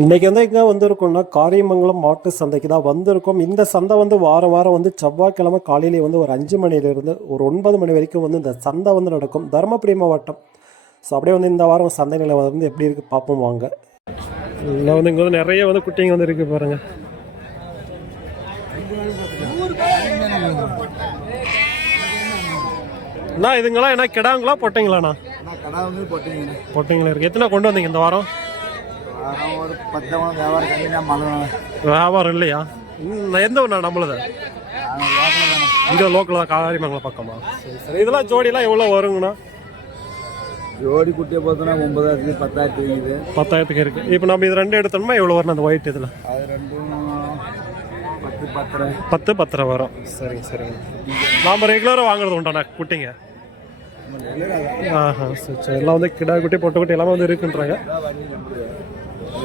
இன்றைக்கி வந்து எங்கே வந்திருக்கோம்னா காரியமங்கலம் மாட்டு சந்தைக்கு தான் வந்திருக்கோம். இந்த சந்தை வந்து வாரம் வாரம் வந்து செவ்வாய்க்கிழமை காலையிலே வந்து ஒரு 5 மணிலேருந்து ஒரு 9 மணி வரைக்கும் வந்து இந்த சந்தை வந்து நடக்கும், தருமபுரி மாவட்டம். ஸோ அப்படியே வந்து இந்த வாரம் சந்தை நிலை வந்து எப்படி இருக்குது பார்ப்போம் வாங்க. இல்லை வந்து இங்கே வந்து நிறைய வந்து குட்டிங்க வந்து இருக்குது பாருங்கள். அண்ணா இதுங்களாம் என்ன கிடாங்களா பொட்டைங்களாண்ணா? பொட்டைங்களா இருக்குது. எத்தனை கொண்டு வந்தீங்க இந்த வாரம்? வியாபாரம் இல்லையா? எந்த ஒன்றா நம்மளது? இங்கே லோக்கல் தான், காரியமங்கலம் பக்கமா? சரி சரி. இதெல்லாம் ஜோடியெல்லாம் எவ்வளோ வருங்கண்ணா? ஜோடி குட்டியை பார்த்தோன்னா 9,000 10,000 10,000 இருக்குது. இப்போ நம்ம இது ரெண்டு எடுத்தோம்னா எவ்வளோ வரணும் அந்த ஒயிட் இதில்? அது ரெண்டும் 10 10 வரும். சரிங்க சரிங்க. நாம் ரெகுலராக வாங்குறது உண்டாண்ணா குட்டிங்க? சரி சரி. எல்லாம் வந்து கிடா குட்டி பொட்டை குட்டி எல்லாமே வந்து இருக்குன்றாங்க.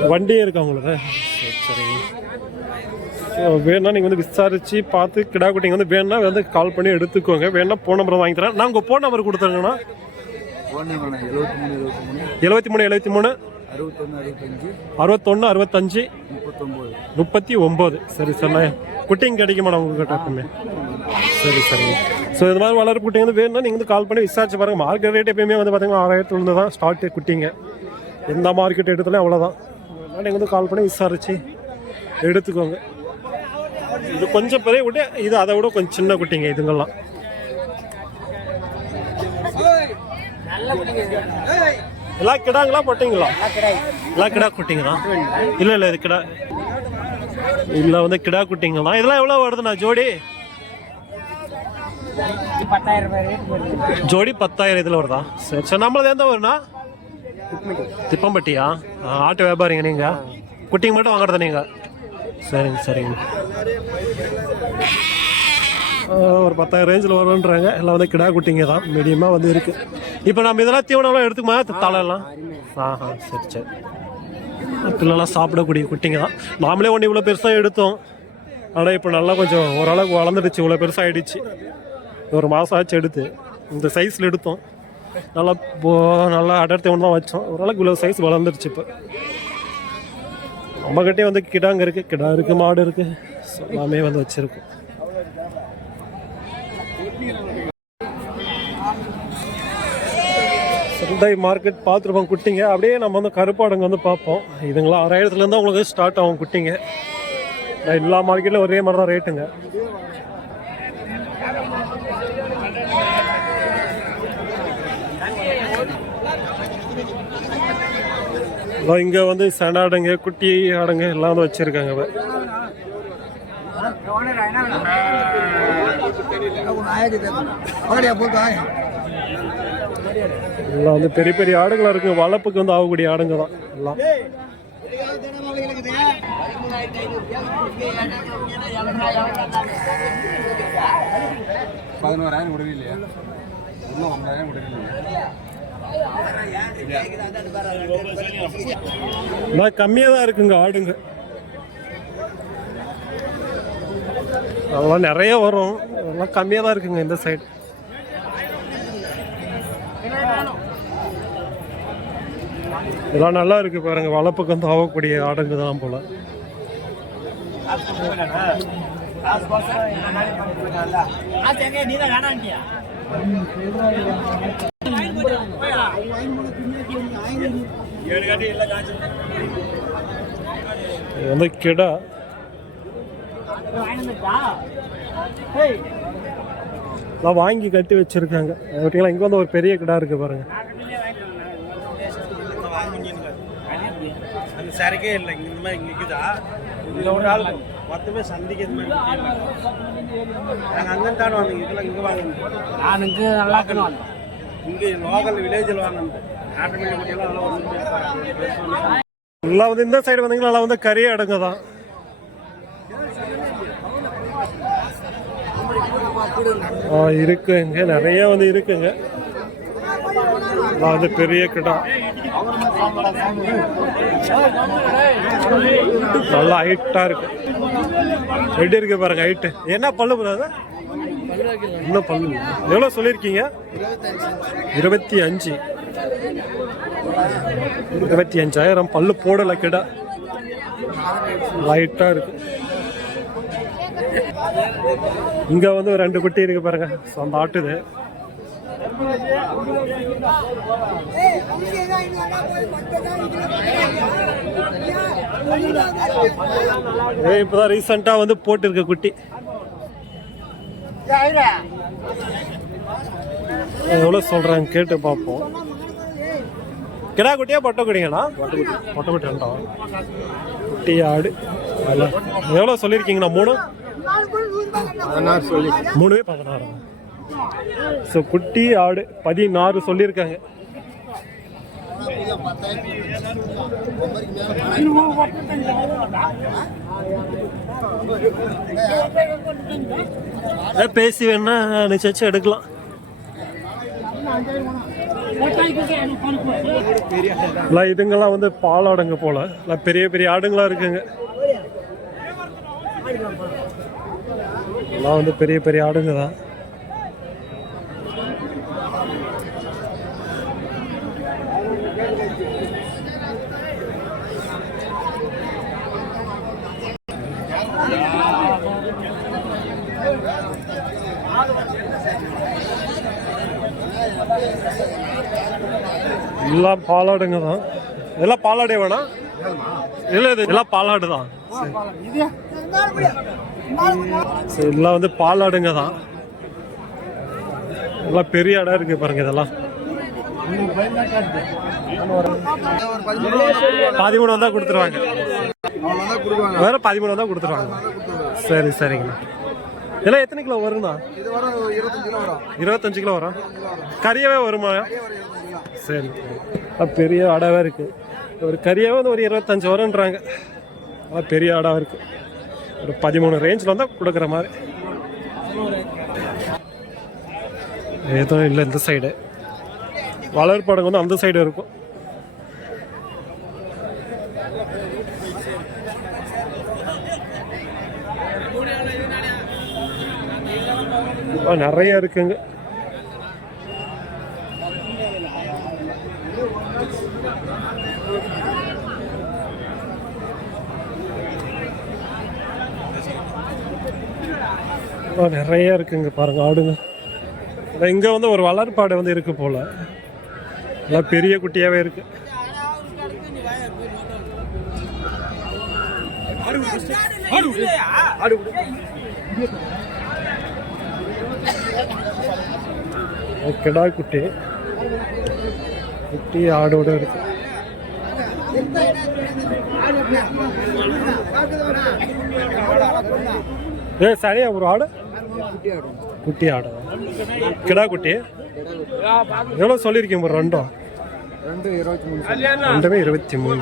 வண்டியே இருக்கா உங்களுக்கு? சரி சரிங்க. வேணும்னா நீங்கள் வந்து விசாரித்து பார்த்து கிடா குட்டிங்க வந்து வேணும்னா வந்து கால் பண்ணி எடுத்துக்கோங்க. வேணும்னா ஃபோன் நம்பர் வாங்கி தரேன். நான் உங்கள் ஃபோன் நம்பர் கொடுத்துருங்கண்ணா. 73 63 61 65 39. சரி சார். குட்டிங்க கிடைக்குமாண்ணா உங்கள்கிட்ட எப்பவுமே? சரி சரிங்க. ஸோ இது மாதிரி வளர்ப்பு குட்டிங்க வந்து வேணும்னா நீங்கள் வந்து கால் பண்ணி விசாரிச்சு பாருங்கள். மார்க்கெட் ரேட் எப்பயுமே வந்து பார்த்தீங்கன்னா 6,000 தான் ஸ்டார்ட்டு குட்டிங்க. எந்த மார்க்கெட் எடுத்தாலும் அவ்வளோதான். நீங்கள் வந்து கால் பண்ணி விசாரிச்சு எடுத்துக்கோங்க. இது கொஞ்சம் பெரிய குட்டி, இது அதை விட கொஞ்சம் சின்ன குட்டிங்க இதுங்கெல்லாம். எல்லாம் கிடாங்களா பொட்டிங்களா? எல்லாம் கிடா குட்டிங்களா? இல்லை இல்லை இது கிடா இல்லை வந்து கிடா குட்டிங்களா? இதெல்லாம் எவ்வளோ வருதுண்ணா ஜோடி? ஜோடி 10,000 இதில் வருதா? சரி சரி. நம்மளது எந்த வருண்ணா? திப்பம்பட்டியா? ஆட்டு வியாபாரிங்க நீங்கள்? குட்டிங்க மட்டும் வாங்குறதா நீங்கள்? சரிங்க சரிங்க. ஒரு 10,000 ரேஞ்சில் வரும்ன்றாங்க. எல்லாம் வந்து கிடா குட்டிங்க தான், மீடியமாக வந்து இருக்குது. இப்போ நம்ம இதெல்லாம் தீவனம்லாம் எடுத்துக்குமா தலையெல்லாம்? சரி சரி. பிள்ளைலாம் சாப்பிடக்கூடிய குட்டிங்க தான். நாமளே ஒன்று இவ்வளோ பெருசாக எடுத்தோம். ஆனால் இப்போ நல்லா கொஞ்சம் ஓரளவுக்கு வளர்ந்துடுச்சு. இவ்வளோ பெருசாக ஆகிடுச்சு. ஒரு மாதம் ஆச்சு எடுத்து இந்த சைஸில் எடுத்தோம். நல்லா அடர்த்தி ஒன்று தான் வச்சோம். ஓரளவுக்கு இவ்வளோ சைஸ் வளர்ந்துருச்சு. இப்போ நம்மகிட்டே வந்து கிடாங்க இருக்குது, கிடா இருக்குது, மாடு இருக்குது, எல்லாமே வந்து வச்சுருக்கோம். சந்தை மார்க்கெட் பார்த்துருப்போம் குட்டிங்க. அப்படியே நம்ம வந்து கருப்பாடுங்க வந்து பார்ப்போம். இதுங்களாம் 6,000 உங்களுக்கு ஸ்டார்ட் ஆகும் குட்டிங்க. எல்லா மார்க்கெட்லையும் ஒரே மாதிரி தான் ரேட்டுங்க. இங்கே வந்து சனாடுங்க, குட்டி ஆடுங்க எல்லாம் வந்து வச்சுருக்காங்க. எல்லாம் வந்து பெரிய பெரிய ஆடுகளாக இருக்குங்க. வளர்ப்புக்கு வந்து ஆகக்கூடிய ஆடுங்க தான் எல்லாம். கம்மியாக தான் இருக்குங்க ஆடுங்க. அதெல்லாம் நிறைய வரும். அதெல்லாம் கம்மியாக தான் இருக்குங்க இந்த சைடு. இதெல்லாம் நல்லா இருக்கு பாருங்க. வளர்ப்புக்கு வந்து ஆகக்கூடிய ஆடுங்க தான் போல. வந்து கிடா வாங்கி கட்டி வச்சிருக்காங்க. இங்க வந்து ஒரு பெரிய கிடா இருக்கு பாருங்க. சரக்கே இல்லை இந்த மாதிரி இங்கே இருக்குதா? இங்கே ஒரு ஆள் மொத்தமே சந்தைக்கு இந்த மாதிரி நாங்கள் அங்கே தானே வாங்க. இதெல்லாம் இங்கே வாங்க. நான் இங்கே நல்லா இருக்கணும். இங்கே லோக்கல் வில்லேஜில் வாங்க. நாட்டு மீன் குட்டியெல்லாம் அதெல்லாம் ஒன்றும் எல்லாம் வந்து இந்த சைடு வந்தீங்கன்னா நல்லா வந்து கறியை அடுங்க தான். இருக்குங்க, நிறைய வந்து இருக்குங்க. வந்து பெரிய கிடா நல்லா ஹைட்டா இருக்கு. எப்படி இருக்கு பாருங்க ஹைட்டு. என்ன பல்லு போறாது? இன்னும் பல்லு எவ்வளோ சொல்லியிருக்கீங்க? 25. 25,000 பல்லு போடலை கிடா. லைட்டாக இருக்கு. இங்கே வந்து ஒரு 2 குட்டி இருக்கு பாருங்க. ஸோ அந்த ஆட்டுது. இப்போதான் ரீசெண்டாக வந்து போட்டிருக்க குட்டி. எவ்வளோ சொல்கிறாங்க கேட்டு பார்ப்போம். கிடா குட்டியா பொட்டை குட்டிங்கண்ணா? பொட்டை குட்டி 2 குட்டி ஆடு. எவ்வளோ சொல்லியிருக்கீங்கண்ணா? 3 16. ஸோ குட்டி ஆடு 16 சொல்லியிருக்காங்க. பேசி வேணா நிச்சயம் எடுக்கலாம். இதுங்கெல்லாம் வந்து பால் ஆடுங்க போல. பெரிய பெரிய ஆடுங்களா இருக்குங்க. எல்லாம் வந்து பெரிய பெரிய ஆடுங்க தான். எல்லாம் பாலாடுங்க தான். இதெல்லாம் பாலாடே வேணா? இல்லை இதெல்லாம் பாலாடு தான். சரி, இதெல்லாம் வந்து பாலாடுங்க தான். எல்லாம் பெரிய ஆடா இருக்கு பாருங்க. இதெல்லாம் 13 வந்தா கொடுத்துருவாங்க. வேற 13 வந்தா கொடுத்துருவாங்க. சரி சரிங்கண்ணா. இதெல்லாம் எத்தனை கிலோ வரும்ண்ணா? 25 கிலோ வரும். கறியவே வருமா? சரி, பெரிய ஆடாவே இருக்கு. ஒரு கறியாவே வந்து ஒரு 25 வரும்ன்றாங்க. பெரிய ஆடாக இருக்கு. ஒரு 13 ரேஞ்சில் வந்தால் கொடுக்குற மாதிரி. எதுவும் இல்லை இந்த சைடு. வளர்ப்பாடுங்க வந்து அந்த சைடு இருக்கும். நிறைய இருக்குங்க. நிறைய இருக்குங்க பாருங்க ஆடுங்க. இங்க வந்து ஒரு வளர்ப்பாடு வந்து இருக்கு போல. எல்லாம் பெரிய குட்டியாவே இருக்கு. கிடா குட்டி குட்டி ஆடோட இருக்கு. சரியா ஒரு ஆடு குட்டி ஆடு கிடா குட்டி எவ்வளோ சொல்லியிருக்கீங்க? ரெண்டும் 23.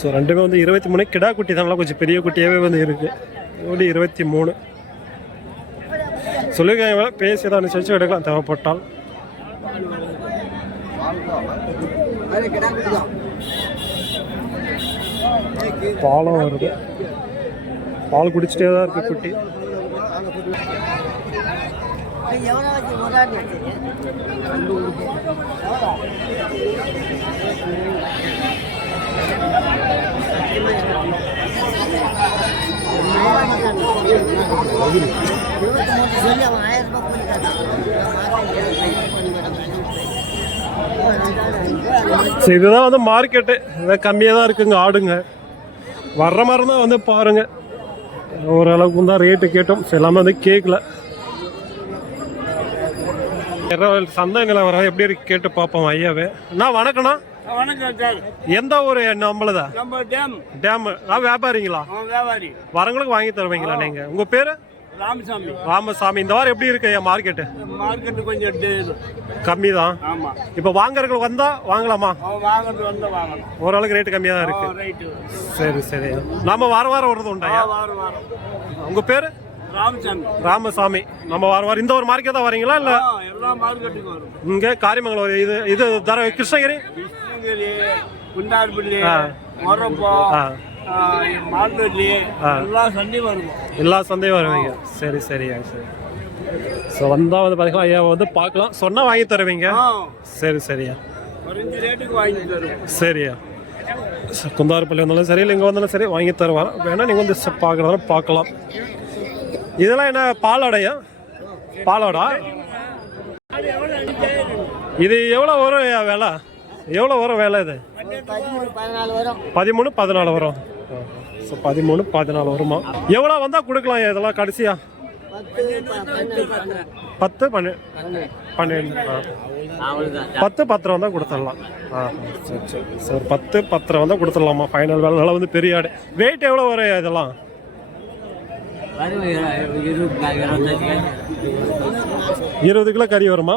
ஸோ ரெண்டுமே வந்து 23. கிடா குட்டி தான் கொஞ்சம் பெரிய குட்டியாகவே வந்து இருக்கு. 23 சொல்லியிருக்காங்க. பேசி தான் அனுசரிச்சு எடுக்கலாம் தேவைப்பட்டால். பாலும் வருது. பால் குடிச்சிட்டே தான் இருக்கு குட்டி. இதுதான் வந்து மார்க்கெட்டு. இதான் கம்மியாக தான் இருக்குங்க ஆடுங்க. வர்ற மாதிரி தான் வந்து பாருங்க. ஓரளவுக்கு தான் ரேட்டு கேட்டோம். எல்லாமே வந்து கேட்கல. சந்தைங்களை வர எப்படி இருக்கு கேட்டு பார்ப்போம் ஐயாவே. அண்ணா வணக்கண்ணா. வணக்கம் சார். எந்த ஊர் நம்மளதா? நம்ம டேம். வியாபாரிங்களா? வியாபாரி. வரங்களுக்கு வாங்கி தருவீங்களா நீங்க? உங்க பேரு? ராமசாமி. ராமசாமி. இந்த வாரம் எப்படி இருக்கு மார்க்கெட்டு? மார்க்கெட்டு கொஞ்சம் கம்மி தான். ஆமா. இப்போ வாங்குறவங்களுக்கு வந்தா வாங்கலாமா? வாங்குறது வந்தா வாங்கலாம். ஓரளவுக்கு ரேட்டு கம்மியா தான் இருக்கு. சரி சரி. நாம வாரம் வர்றது உண்டாயா? உங்க பேரு? ராமசாமி. ராமசாமி. நம்ம வாரம் இந்த ஒரு மார்க்கெட் தான் வரீங்களா இல்ல? எல்லா மார்க்கெட்டுக்கும் வரும். இங்க காரியமங்கலம் இது கிருஷ்ணகிரி, குண்டார்பள்ளி, மொரப்போ, மால்வெள்ளி எல்லா சந்தையும் வரும். எல்லா சந்தையும் வருவீங்க. சரி சரியா. சரி. ஸோ வந்தால் வந்து பார்த்தீங்கன்னா ஐயா வந்து பார்க்கலாம். சொன்னால் வாங்கி தருவீங்க. சரி சரியா. குறைஞ்ச ரேட்டுக்கு வாங்கி தருவோம். சரியா. குந்தாரப்பள்ளி வந்தாலும் சரி இல்லை இங்கே வந்தாலும் சரி வாங்கி தருவார். வேணா நீங்கள் வந்து பார்க்குறதாலும் பார்க்கலாம். இதெல்லாம் என்ன பாலாடையா? பாலாடா. இது எவ்வளோ வரும் வேலை? எவ்வளோ வரும் வேலை இது? 13 14 வரும். ஸோ 13 14 வருமா? எவ்வளோ வந்தால் கொடுக்கலாம் இதெல்லாம் கடைசியா? 10 12 10 10 வந்தால் கொடுத்துடலாம். சரி சரி சார், 10 10 வந்தால் கொடுத்துடலாமா? ஃபைனல் வேலை நல்லா வந்து பெரிய ஆடு. வெயிட் எவ்வளோ வரும் இதெல்லாம்? 20 கிலோ கறி வருமா?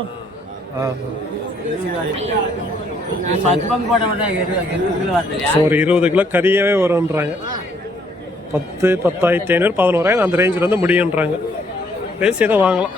ஸோ ஒரு 20 கிலோ கறியாகவே வரும்ன்றாங்க. 10 10,500 11,000 அந்த ரேஞ்சில் வந்து முடியுன்றாங்க. பேசி எதுவும் வாங்கலாம்.